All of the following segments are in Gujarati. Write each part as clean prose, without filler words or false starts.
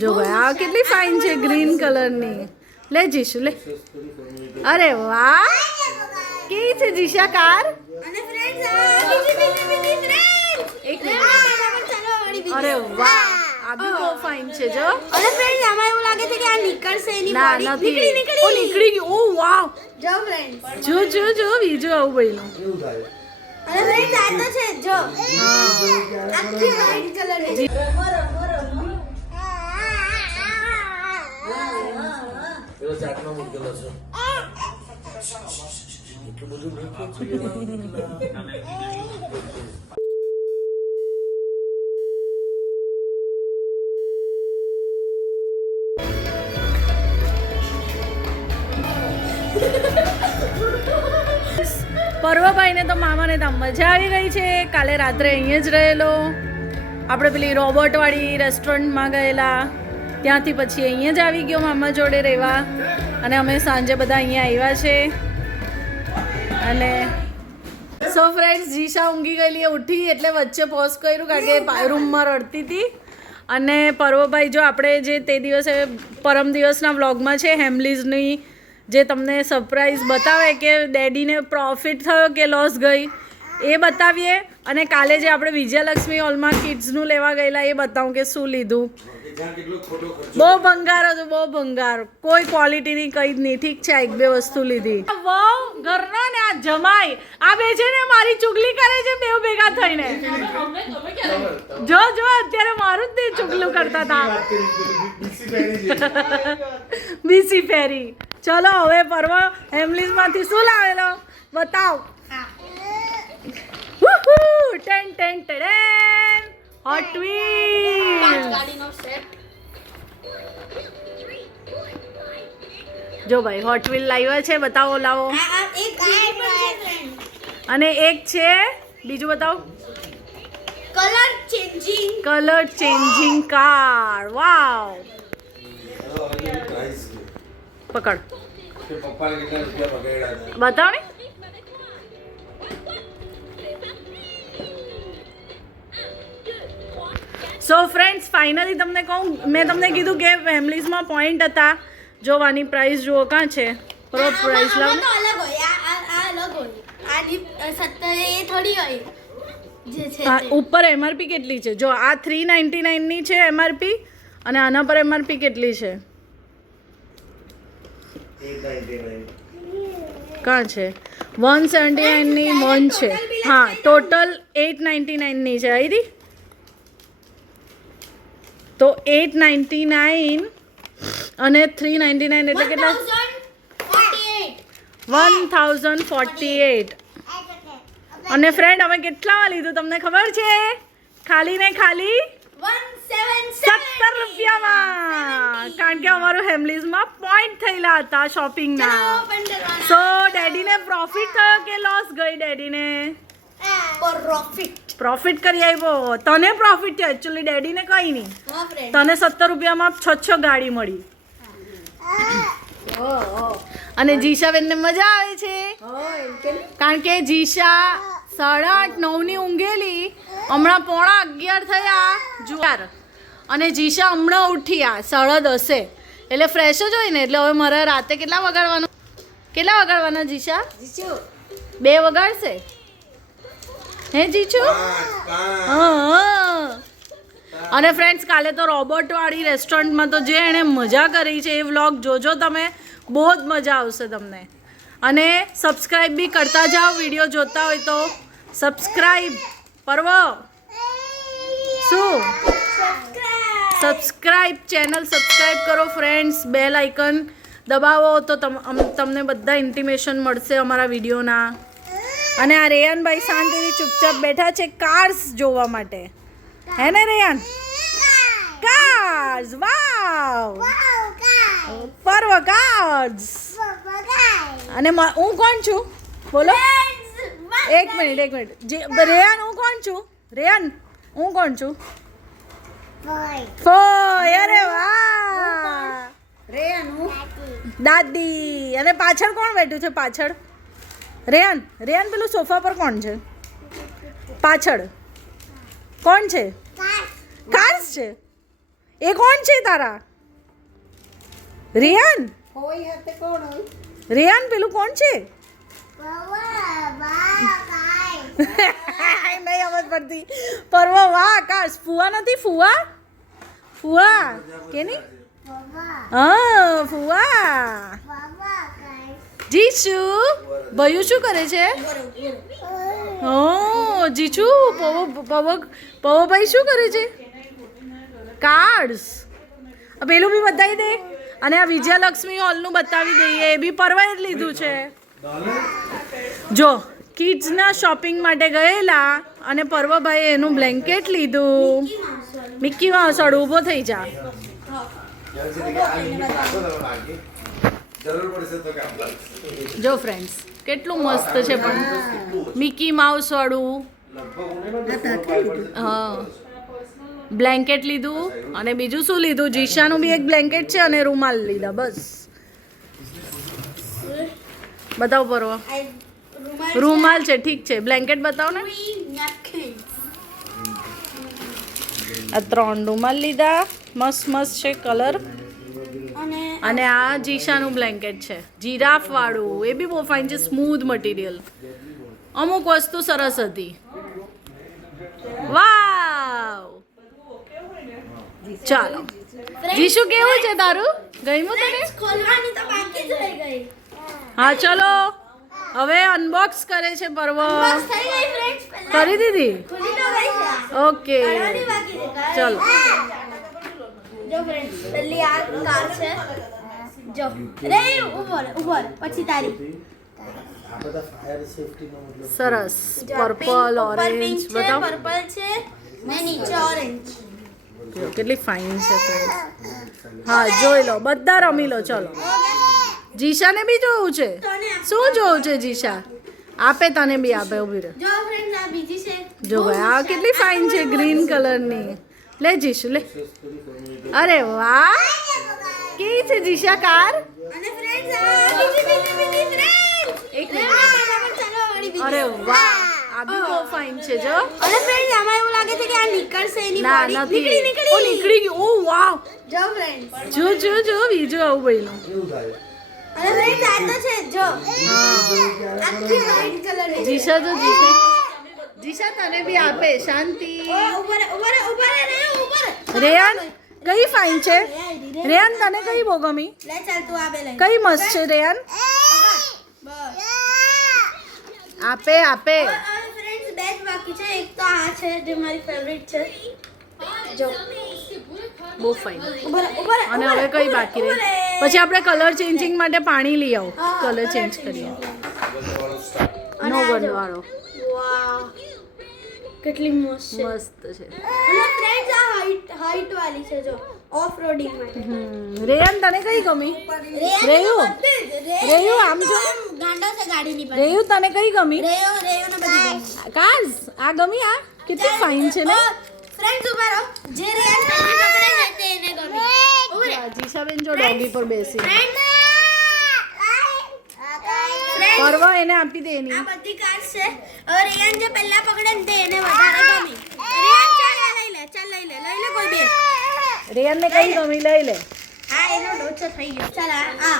જો ભાઈ આ કેટલી ફાઇન છે ગ્રીન કલરની. લે જીશુ લે. અરે વાહ કેવી છે જીશા કાર. અરે વાહ આ બી બહુ ફાઇન છે જો. અને ફ્રેન્ડ્સ આમાં એવું લાગે છે કે આ નીકળશે એની ના બોડી નથી. ઓ નીકળી ગઈ. ઓ વાવ જો ફ્રેન્ડ્સ જો જો જો બીજું આવું બન્યું. અને ફ્રેન્ડ્સ આ તો છે જો આખી વ્હાઈટ કલરની એવો ચાટનો મૂકેલો છે એટલું બધું પર્વભાઈને તો મામાને તો મજા આવી ગઈ છે. કાલે રાત્રે અહીંયા જ રહેલો. આપણે પેલી રોબોટવાળી રેસ્ટોરન્ટમાં ગયેલા, ત્યાંથી પછી અહીંયા જ આવી ગયો મામા જોડે રહેવા. અને અમે સાંજે બધા અહીંયા આવ્યા છે. અને સો ફ્રેન્ડ્સ જીશા ઊંઘી ગયેલી, ઉઠી એટલે વચ્ચે પોઝ કર્યું કારણ કે રૂમમાં રડતી હતી. અને પર્વભાઈ જો આપણે જે તે દિવસે પરમ દિવસના વ્લોગમાં છે હેમલીઝની જે તમને સરપ્રાઈઝ બતાવે કે ડેડીને પ્રોફિટ થયો કે લોસ ગઈ એ બતાવીએ. અને કાલે જે આપણે વિજયલક્ષ્મી હોલમાં કિડ્સનું લેવા ગયેલા એ બતાવું કે શું લીધું. બહુ ભંગાર હતું, બહુ ભંગાર, કોઈ ક્વોલિટીની કંઈ જ નહીં. ઠીક છે એક બે વસ્તુ લીધી. વહુ ઘરનો ને આ જમાઈ આ બે છે ને મારી ચુગલી કરે છે બે ભેગા થઈને. જો જો અત્યારે મારું જ ચુગલું કરતા હતા. બીસી ફેરી. ચલો હવે પર્વ હેમલીઝમાંથી શું લાવેલો બતાવ. Ten ten ten hot wheel. જો ભાઈ હોટ વ્હીલ લાવ્યા છે, બતાવો લાવો. અને એક છે બીજું બતાવો કલર ચેન્જિંગ કાર. વાવ પકડ બતાવ ને. સો ફ્રેન્ડ્સ ફાઇનલી તમને કહું, મેં તમને કીધું કે ફેમિલીઝમાં પોઈન્ટ હતા જોવાની. પ્રાઇસ જુઓ કાં છે પ્રાઇસ લાવ. ઉપર એમઆરપી કેટલી છે જો. આ 399 ની છે એમઆરપી અને આના પર એમઆરપી કેટલી છે કાં છે 179 ની 1 છે. હા ટોટલ 899 ની છે. આવી તો 899 અને 399 એટલે કેટલા 1048. અને ફ્રેન્ડ અમે કેટલામાં લીધું તમને ખબર છે? ખાલી ને ખાલી 17 રૂપિયામાં. કારણ કે અમારું હેમલીઝમાં પોઈન્ટ થયેલા હતા શોપિંગના. સો ડેડીને પ્રોફિટ થયો કે લોસ ગઈ? ડેડીને પ્રોફિટ કરી આવ્યો. તને પ્રોફિટ થયો એકચ્યુઅલી, ડેડીને કંઈ નહીં. તને 17 રૂપિયામાં 6 ગાડી મળી. અને જીશાબેનને મજા આવે છે કારણ કે જીશા 8:30-9 ની ઊંઘેલી, હમણાં 11:45 થયા જુવાર. અને જીશા હમણાં ઉઠ્યા 10:30 એટલે ફ્રેશ જ હોય ને. એટલે હવે મારે રાતે કેટલા વગાડવાના જીશા? 2 વગાડશે હે જીચુ? હા. અને ફ્રેન્ડ્સ કાલે તો રોબોટવાળી રેસ્ટોરન્ટમાં તો જે એણે મજા કરી છે એ વ્લોગ જોજો તમે, બહુ જ મજા આવશે તમને. અને સબસ્ક્રાઈબ બી કરતા જાઓ, વિડીયો જોતા હોય તો સબસ્ક્રાઈબ. પર્વ શું સબસ્ક્રાઈબ, ચેનલ સબસ્ક્રાઈબ કરો ફ્રેન્ડ્સ. બેલ આઇકન દબાવો તો તમને બધા ઇન્ટિમેશન મળશે અમારા વિડીયોના. અને આ રેયાનભાઈ શાંતિથી ચૂપચાપ બેઠા છે કાર્સ જોવા માટે. હે ને રેયાન? કાર્સ. વાવ પર્વ કાર્સ. અને હું કોણ છું બોલો? એક મિનિટ રેયાન હું કોણ છું? રેયાન હું કોણ છું? ફોય. અરે વાહ રેયાન હું દાદી. અને પાછળ કોણ બેઠું છે પાછળ? રેયાન પેલું સોફા પર કોણ છે પાછળ? કોણ છે? કાર્સ છે. એ કોણ છે તારા? રેયાન? હોય હતે કોણ હોય? રેયાન પેલું કોણ છે? નહીં સમજ પડતી. પર્વ વાહ આકાશ. ફુવા નથી? ફુવા ફુવા કે નહીં? હા ફુવા. જીશુ ભયું શું કરે છે? ઓ જીશુ પવભાઈ શું કરે છે? કાર્ડ્સ. પેલું બી બતાવી દે. અને આ વિજયાલક્ષ્મી હોલનું બતાવી દઈએ. એ બી પરવાઈ જ લીધું છે. જો કિડ્સના શોપિંગ માટે ગયેલા અને પર્વભાઈ એનું બ્લેન્કેટ લીધું. મિક્કી માઉસ વાળું ઊભો થઈ જા. જો ફ્રેન્ડ્સ કેટલું મસ્ત છે પણ મિકી માઉસ વાળું. હા બ્લેન્કેટ લીધું અને બીજું શું લીધું? જીશાનું બી એક બ્લેન્કેટ છે અને રૂમાલ લીધા. બસ બતાવો પર્વ. રૂમાલ છે ઠીક છે. બ્લેન્કેટ બતાવો ને. આ 3 રૂમાલ લીધા. મસ્ત મસ્ત છે કલર. અને આ જીશાનું બ્લેન્કેટ છે જીરાફ વાળું. એ બી બહુ ફાઇન છે. Smooth material. અમુક વસ્તુ સરસ હતી. વાવ. ચાલો જીશુ કેવું છે તારું? ગમ્યું તને? ખોલવાની તો બાકી જ રહી ગઈ. હા ચલો હવે અનબોક્સ કરે છે પર્વ. બસ થઈ ગઈ ફ્રેન્ડ્સ. કરી દીધી? ખુલી તો ગઈ છે. ઓકે કરવાની બાકી છે. ચલો જો ફ્રેન્ડ્સ પહેલી આ કાર છે. જો રે ઉભો પછી તારી. સરસ. પર્પલ ઓરેન્જ બતાવો. પર્પલ છે ને નીચે ઓરેન્જ. કેટલી ફાઇન છે ફ્રેન્ડ્સ. હા જોઈ લો. બધા રમી લો. ચલો જીશાને બી જોવું છે. શું જોવું છે જીશા? આપે તને બી આપે. ઉભી રહે. જો ફ્રેન્ડ્સ આ બીજી છે. જો ભાઈ આ કેટલી ફાઇન છે ગ્રીન કલરની. લે જીશુ લે. અરે વાહ કેવી છે જીશા કાર? અને ફ્રેન્ડ્સ આ બીજી ફ્રેન્ડ્સ એક મિનિટ. અરે વાહ આ બી બહુ ફાઇન છે. જો અને ફ્રેન્ડ્સ આમાં એવું લાગે છે કે આ નીકળશે એની ના બોડી. નથી. ઓ નીકળી ગયું. ઓ વાવ. જો ફ્રેન્ડ્સ જો બીજું આવું બન્યું. અને ફ્રેન્ડ્સ આ તો છે જો આખી વ્હાઈટ કલરની. જીશા જીશા તને બી આપે. શાંતિ. ઉપર રે ઉપર. રેયાન કઈ ફાઇન છે? રેયાન તને કઈ બહુ ગમી? લે ચાલ તું આ બે લઈ. કઈ મસ્ત છે રેયાન? બસ. આપે આપે. હવે ફ્રેન્ડ્સ બે જ બાકી છે. એક તો આ છે જે મારી ફેવરિટ છે. જો બહુ ફાઇન. ઉપર અને હવે કઈ બાકી રહી? પછી આપણે કલર ચેન્જિંગ માટે પાણી લઈ આવો. કલર ચેન્જ કરીએ. નો ગંદવાળો. વાવ કેટલી મસ્ત છે. મસ્ત છે. અને ફ્રેન્ડ્સ આ હાઈટ વાળી છે જો ઓફ રોડિંગ માટે. રેયાન તને કઈ ગમી? રેયુ રેયુ આમ જો. ગાંડો છે ગાડીની પર. રેયુ તને કઈ ગમી? રેયો ને બધી. કાઝ આ ગમી? આ કેટલી ફાઇન છે ને. ફ્રેન્ડ્સ ઉભા રહો. જે રેયાન પહેલી પકડે ને તે એને ગમે. ઉભરે. જીશાબેન જો ડોગી પર બેસી. ફ્રેન્ડ્સ પર્વ એને આપી દે એની. આ બધી કાર્ડ છે. હવે રેયાન જે પહેલા પકડે ને તે એને વધારે ગમી. રેયાન ચાલ આ લઈ લે કોઈ બે. રેયાન ને કઈ ગમી? લઈ લે. આ એનો ડોચો થઈ ગયો. ચાલ આ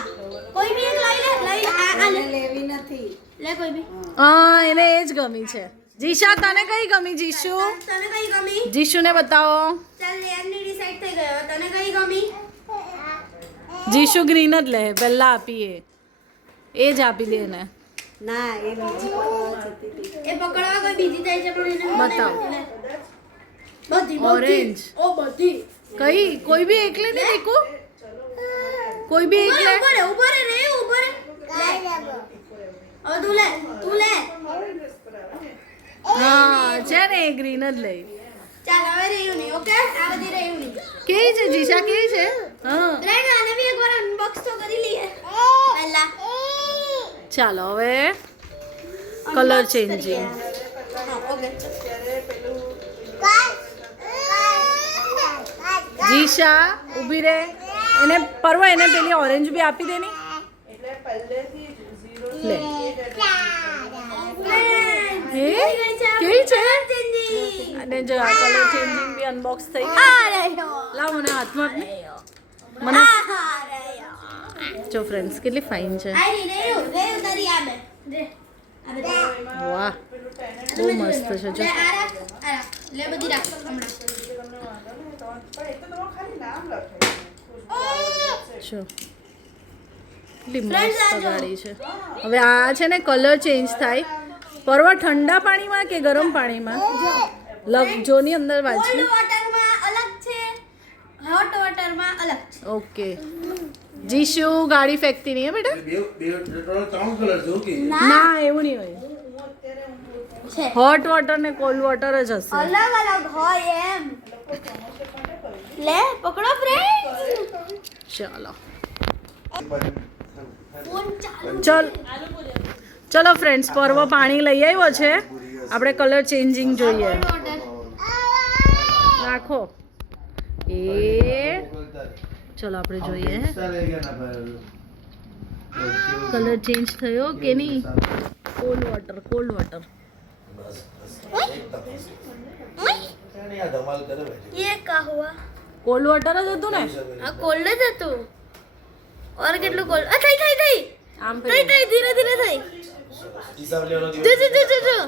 કોઈ બી એક લઈ લે આ લેવી નથી. લે કોઈ બી. હા એને એ જ ગમી છે. જીશા તને કઈ ગમી? જીશુ તને કઈ ગમી? જીશુને બતાવો. ચાલ રેયાનની ડિસાઈડ થઈ ગયો. તને કઈ ગમી? જીશુ ગ્રીન જ લે. પહેલા આપીએ એ જ આપી દે એને. ના એ બીજી એ પકડવા કોઈ બીજી જાય છે પણ એને બતાવો. બધી ઓરેન્જ. ઓ બધી કઈ કોઈ બી એકલે ને દેખો. કોઈ બી એકલે. ઉભો રે રે ઉભો રે. તું લે હા છે ને એ ગ્રીન જ લઈ. ચાલ હવે રહ્યું નહીં. ઓકે આ બધી રહ્યું નહીં. કેવી છે જીશા? કેવી છે? હા ફ્રેન્ડ આને બી એકવાર અનબોક્સ તો કરી લઈએ પહેલા. ચાલો હવે કલર ચેન્જિંગ. ઓકે જીશા ઊભી રહે. એને પર્વ એને પેલી ઓરેન્જ બી આપી દે ની. લે. એ કેવી છે? અને અને જો આ કલર ચેન્જિંગ બી અનબોક્સ થઈ ગયું. અરે યો લાવ મને હાથમાં આપને. મને અરે યો જો ફ્રેન્ડ્સ કેટલી ફાઇન છે. આઈ રેયું તારી આને દે વાહ બહુ મસ્ત છે જો. લે આ લે બધી રાખ હમણાં જો કેટલી મસ્ત ગાડી છે. હવે આ છે ને કલર ચેન્જ થાય. પરવા ઠંડા પાણીમાં કે ગરમ પાણીમાં લગ જોની અંદર કોલ્ડ વાંચી. વોટરમાં અલગ છે હોટ વોટરમાં અલગ છે ઓકે જીશુ ગાડી ફેંકતી નહીં હે બેટા. ત્રણ કલર છે ઓકે. ના એવું નહીં હોય. છે હોટ વોટર ને કોલ્ડ વોટર જ હશે. અલગ અલગ હોય એમ લે પકડો ફ્રેન્ડ ચાલો ફોન ચાલુ ચલ ચલો ફ્રેન્ડ્સ પર્વ પાણી લઈ આવ્યો છે. આપણે કલર ચેન્જિંગ જોઈએ. નાખો એ ચલો આપણે જોઈએ કલર ચેન્જ થયો કે નહીં. કોલ્ડ વોટર ધમાલ કરે બેઠી. ये का हुआ કોલ્ડ વોટર જ હતું ને. આ કોલ્ડ જ હતું ઓર કેટલું કોલ્ડ આ થઈ થઈ થઈ આમ થઈ થઈ ધીરે ધીરે થઈ હિસાબ લેવાનો જો જો જો જો જો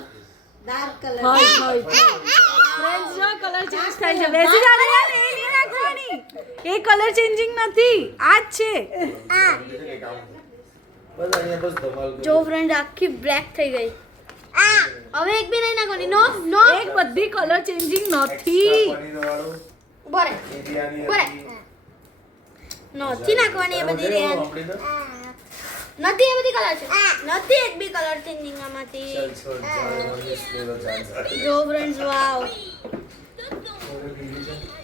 ફ્રેન્ડ્સ જો કલર ચેન્જ થાય છે. બેસી જા ને યાર એ નહીં નાખવાની. એ કલર ચેન્જિંગ નથી આ જ છે. આ બસ અહીંયા બસ ધમાલ કરે. જો ફ્રેન્ડ આખી બ્લેક થઈ ગઈ આ હવે એક બી નહીં નાખવાની નો નો એક બધી કલર ચેન્જિંગ નથી. પનીરવાળું, બોરે બિરયાની બોરે હતી. નથી નાખવાની એ બધી રેન આપણી તો? નથી એ બધી કલર છે નથી એક બી કલર ચેન્જિંગ આમાંથી ચાલ, છોડ, ચાલ, રમેશ લેલો ચાન્સ. જો ફ્રેન્ડ્સ વાવ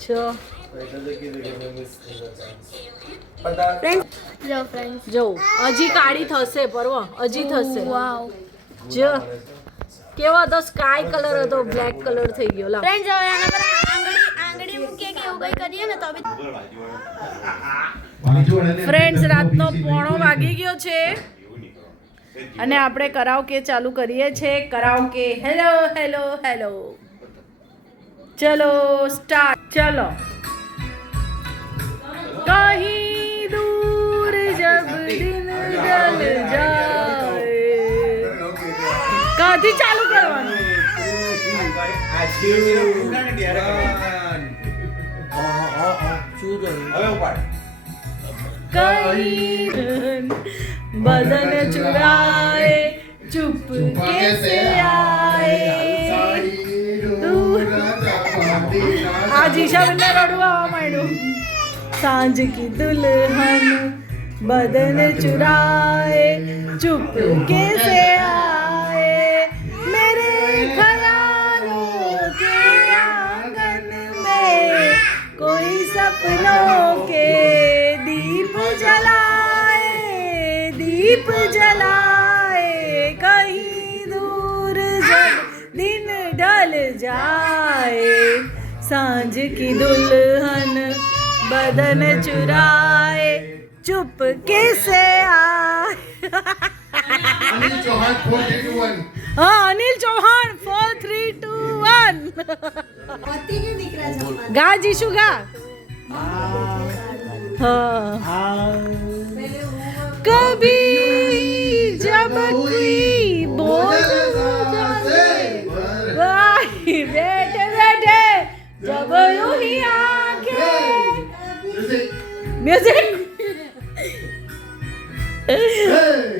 જો એટલે તો કીધું કે રમેશ લેલો ચાન્સ. પતા. ફ્રેન્ડ જો ફ્રેન્ડ્સ જો હજી કાળી થશે પરવો હજી થશે. વાવ જો કેવો હતો સ્કાય કલર હતો બ્લેક કલર થઈ ગયો. લાવ ફ્રેન્ડ્સ હવે આના પર આંગળી મૂકીએ કે એવું કઈ કરીએ ને તો બી ફ્રેન્ડ્સ રાતનો 1:15 વાગી ગયો છે અને આપણે કરાઓકે ચાલુ કરીએ છે. કરાઓકે હેલો હેલો હેલો ચલો સ્ટાર્ટ. ચલો કहीं दूर जब दिन ढल जाए. કથી ચાલુ કરવાનું. कहीं बदन चुराए चुप कैसे आए. आज ईशा बन्ने रड़वा માંડ્યું. सांझ की दुल्हन बदन चुराए चुप कैसे आए मेरे ख्यालों के आंगन में कोई सपनों के दीप जलाए कहीं दूर जब दिन ढल जाए सांझ की दुल्हन बदन चुराए चुप कैसे आए. अनिल चौहान 431 हाँ अनिल चौहान 4 3 2 1 गा जीशु गा. हाँ कभी जब कोई बोल बैठे बैठे जब यूं ही आंखें म्यूजिक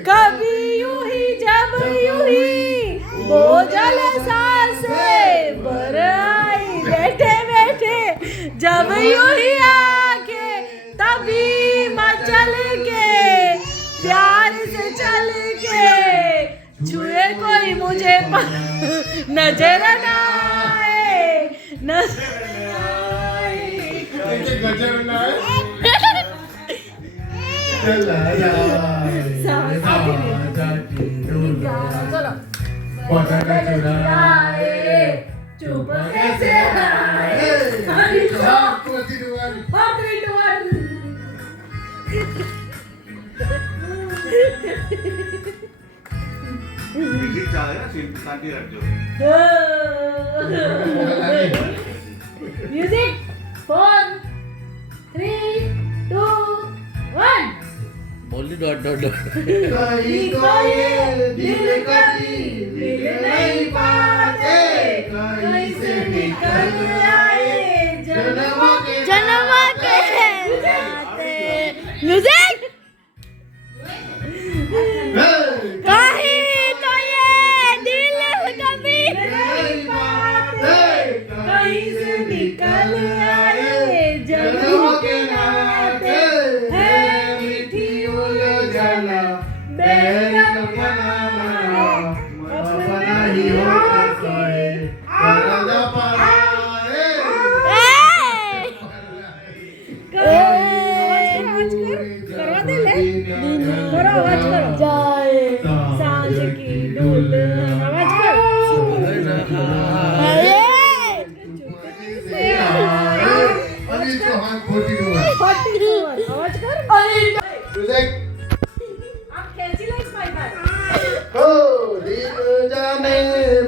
कभी यूं ही जब यूं ही बोझल सांसें भर आई बैठे बैठे जब यूं ही आके तभी मचल के प्यार से चल के छुए कोई मुझे नजर ना आए नजर ना आए. गजर ना चला चलो बदन चुराए चुप कैसे आए. ચાલે ને શાંતિ રાખજો. डोडो कहीं तो ये दिल कभी मिल नहीं पाते, कहीं से निकल आए जन्मों के जन्म के नाते म्यूजिक कहीं तो ये दिल कभी नहीं पाते, कहीं से निकल आए जन्मों के नाते, है मीठी उलझना बेरंग मना मना, अपना ही हो कोई करना पाए। करवा दे ले करो आवाज करो जाए सांझ की डोल आवाज करो अनिल चौहान 42 आवाज कर म्यूजिक आप कैसी लाइक पाई पाई हो दिल जाने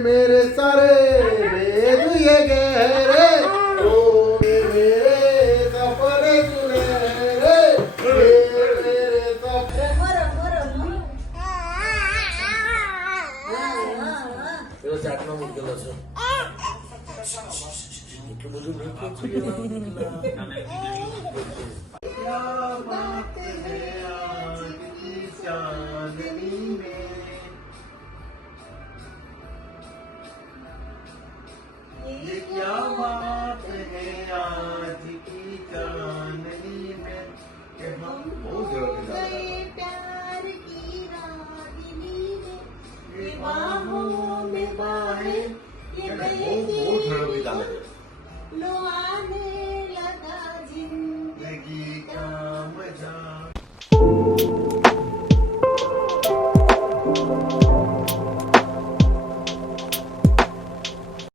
मेरे सारे वेद ये गहरे, ओ मेरे सपने सुनहरे, मेरे सपने પેલો ચાટનો મૂકેલો છે એટલું બધું નહીં क्या बात है आज की चांदनी में, ये क्या बात है आज की चांदनी में कि हम बहुत जल्दी प्यार की रागिनी में ये बाहों में बाहें ये બહુ ઝડપી ચાલે છે लो